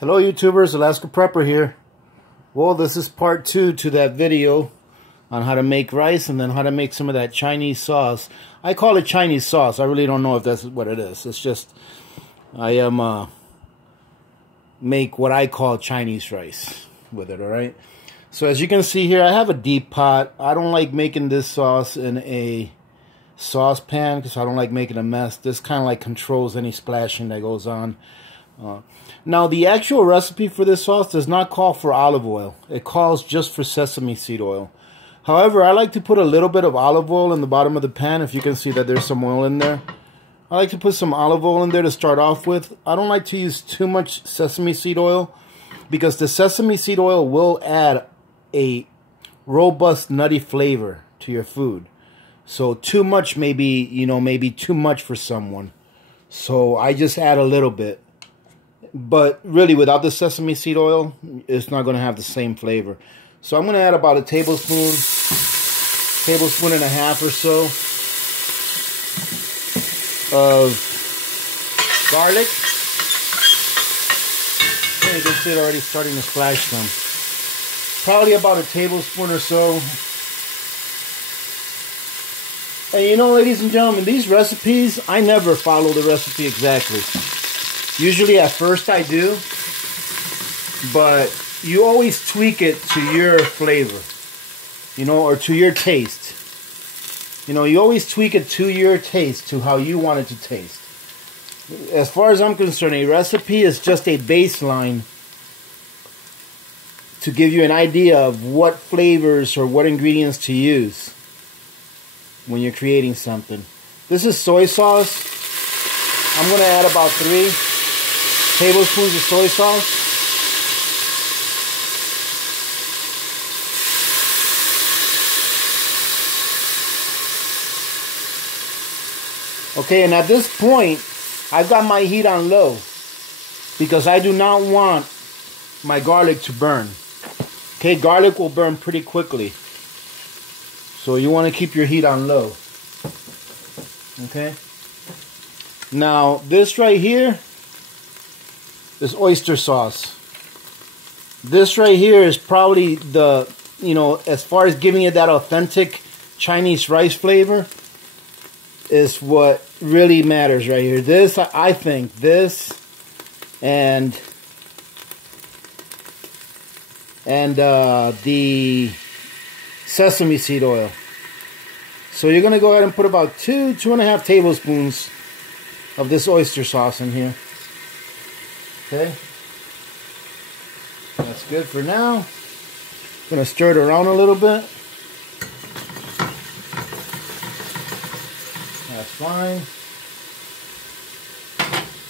Hello YouTubers, Alaska Prepper here. Well, this is part 2 to that video on how to make rice and then how to make some of that Chinese sauce. I call it Chinese sauce. I really don't know if that's what it is. It's just I am make what I call Chinese rice with it, alright? So as you can see here, I have a deep pot. I don't like making this sauce in a saucepan because I don't like making a mess. This kind of like controls any splashing that goes on. Now, the actual recipe for this sauce does not call for olive oil. It calls just for sesame seed oil. However, I like to put a little bit of olive oil in the bottom of the pan. If you can see that there's some oil in there. I like to put some olive oil in there to start off with. I don't like to use too much sesame seed oil because the sesame seed oil will add a robust nutty flavor to your food. So too much may be, maybe too much for someone. So I just add a little bit. But really, without the sesame seed oil, it's not going to have the same flavor. So I'm going to add about a tablespoon and a half or so of garlic. And you can see it already starting to splash some. Probably about a tablespoon or so. And ladies and gentlemen, these recipes, I never follow the recipe exactly. Usually at first I do, but you always tweak it to your flavor, or to your taste. You always tweak it to your taste, to how you want it to taste. As far as I'm concerned, a recipe is just a baseline to give you an idea of what flavors or what ingredients to use when you're creating something. This is soy sauce. I'm going to add about 3 tablespoons of soy sauce. Okay, and at this point, I've got my heat on low because I do not want my garlic to burn. Okay, garlic will burn pretty quickly. So you want to keep your heat on low. Okay? Now, this right here is oyster sauce. This right here is probably the, as far as giving it that authentic Chinese rice flavor, is what really matters right here. This, I think, this and the sesame seed oil. So you're going to go ahead and put about 2.5 tablespoons of this oyster sauce in here. Okay, that's good for now. I'm going to stir it around a little bit. That's fine.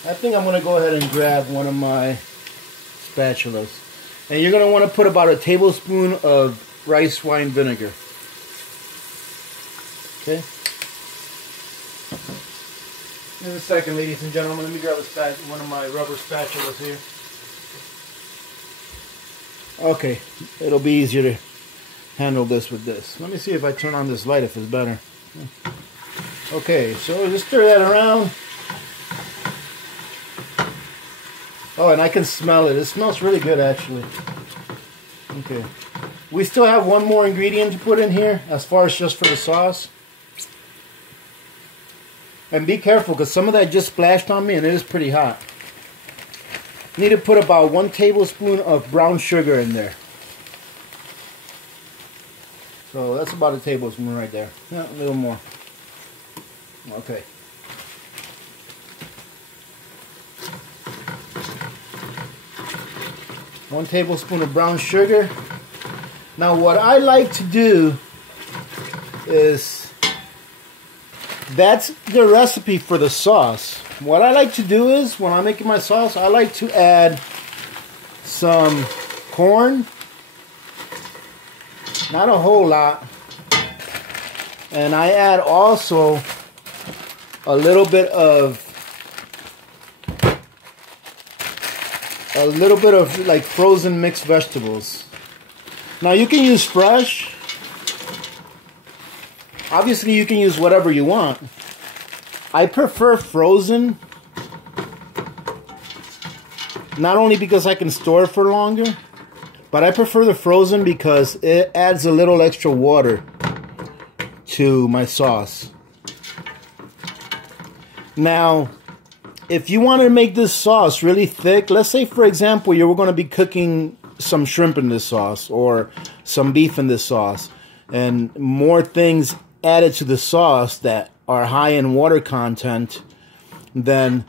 I think I'm going to go ahead and grab one of my spatulas. And you're going to want to put about a tablespoon of rice wine vinegar. Okay. In a second, ladies and gentlemen, let me grab one of my rubber spatulas here. Okay, it'll be easier to handle this with this. Let me see if I turn on this light if it's better. Okay, so just stir that around. Oh, and I can smell it. It smells really good, actually. Okay. We still have one more ingredient to put in here as far as just for the sauce. And be careful because some of that just splashed on me and it is pretty hot. Need to put about 1 tablespoon of brown sugar in there. So that's about a tablespoon right there. Yeah, a little more. Okay. One tablespoon of brown sugar. Now what I like to do is, that's the recipe for the sauce. What I like to do is, when I'm making my sauce, I like to add some corn. Not a whole lot. And I add also a little bit of like frozen mixed vegetables. Now you can use fresh. Obviously you can use whatever you want. I prefer frozen Not only because I can store it for longer, but I prefer the frozen because it adds a little extra water to my sauce. Now, if you want to make this sauce really thick, let's say for example you were going to be cooking some shrimp in this sauce or some beef in this sauce, and more things added to the sauce that are high in water content, then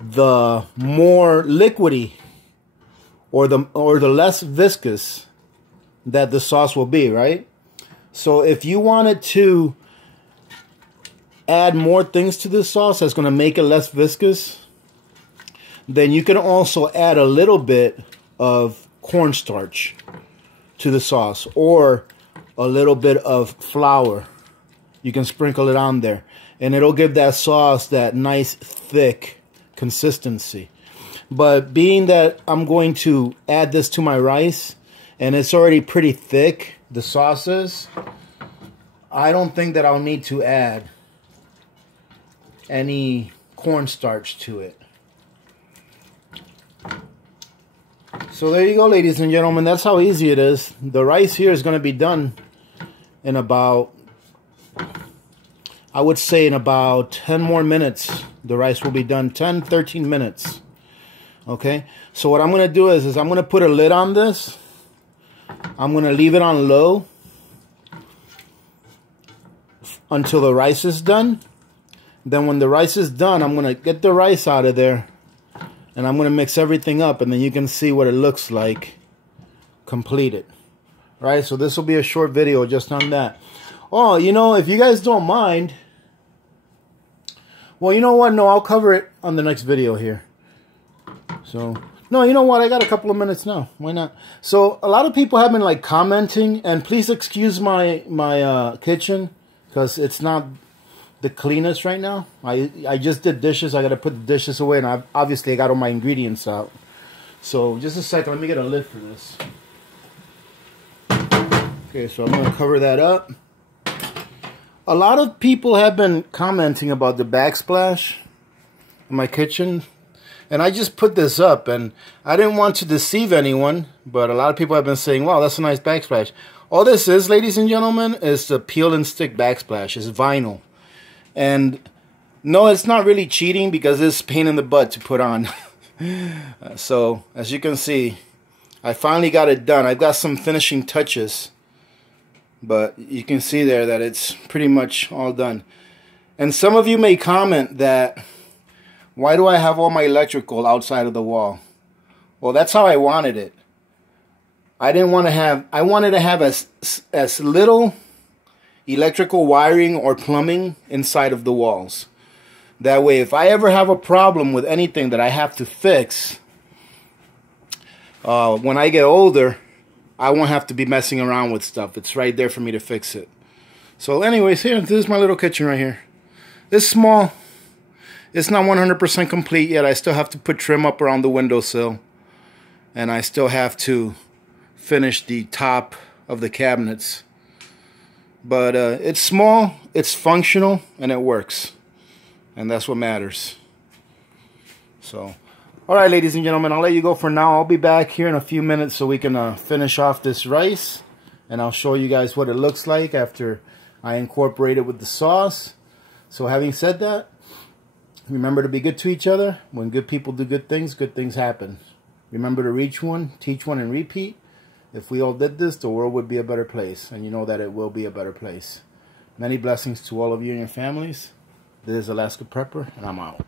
the more liquidy or the less viscous that the sauce will be, right? So if you wanted to add more things to this sauce that's going to make it less viscous, then you can also add a little bit of cornstarch to the sauce or a little bit of flour. You can sprinkle it on there and it'll give that sauce that nice thick consistency. But being that I'm going to add this to my rice and it's already pretty thick, the sauce is, I don't think that I'll need to add any cornstarch to it. So there you go, ladies and gentlemen. That's how easy it is. The rice here is going to be done in about, I would say in about 10 more minutes. The rice will be done, 10, 13 minutes. Okay, so what I'm going to do is I'm going to put a lid on this. I'm going to leave it on low until the rice is done. Then when the rice is done, I'm going to get the rice out of there and I'm going to mix everything up, and then you can see what it looks like completed. Right, so this will be a short video just on that. Oh, you know, if you guys don't mind, well, you know what? No, I'll cover it on the next video here. So, no, you know what? I got a couple of minutes now. Why not? So, a lot of people have been like commenting, and please excuse my kitchen because it's not the cleanest right now. I just did dishes. I got to put the dishes away, and I got all my ingredients out. So, just a second. Let me get a lid for this. Okay, so I'm going to cover that up. A lot of people have been commenting about the backsplash in my kitchen. And I just put this up, and I didn't want to deceive anyone, but a lot of people have been saying, wow, that's a nice backsplash. All this is, ladies and gentlemen, is the peel and stick backsplash. It's vinyl. And no, it's not really cheating because it's a pain in the butt to put on. So, as you can see, I finally got it done. I've got some finishing touches, but you can see there that it's pretty much all done. And some of you may comment that, why do I have all my electrical outside of the wall? Well, that's how I wanted it. I wanted to have as little electrical wiring or plumbing inside of the walls. That way, if I ever have a problem with anything that I have to fix, when I get older, I won't have to be messing around with stuff. It's right there for me to fix it. So anyways, here, this is my little kitchen right here. It's small. It's not 100% complete yet. I still have to put trim up around the windowsill. And I still have to finish the top of the cabinets. But it's small, it's functional, and it works. And that's what matters. So, alright, ladies and gentlemen, I'll let you go for now. I'll be back here in a few minutes so we can finish off this rice. And I'll show you guys what it looks like after I incorporate it with the sauce. So having said that, remember to be good to each other. When good people do good things happen. Remember to reach one, teach one, and repeat. If we all did this, the world would be a better place. And you know that it will be a better place. Many blessings to all of you and your families. This is Alaska Prepper, and I'm out.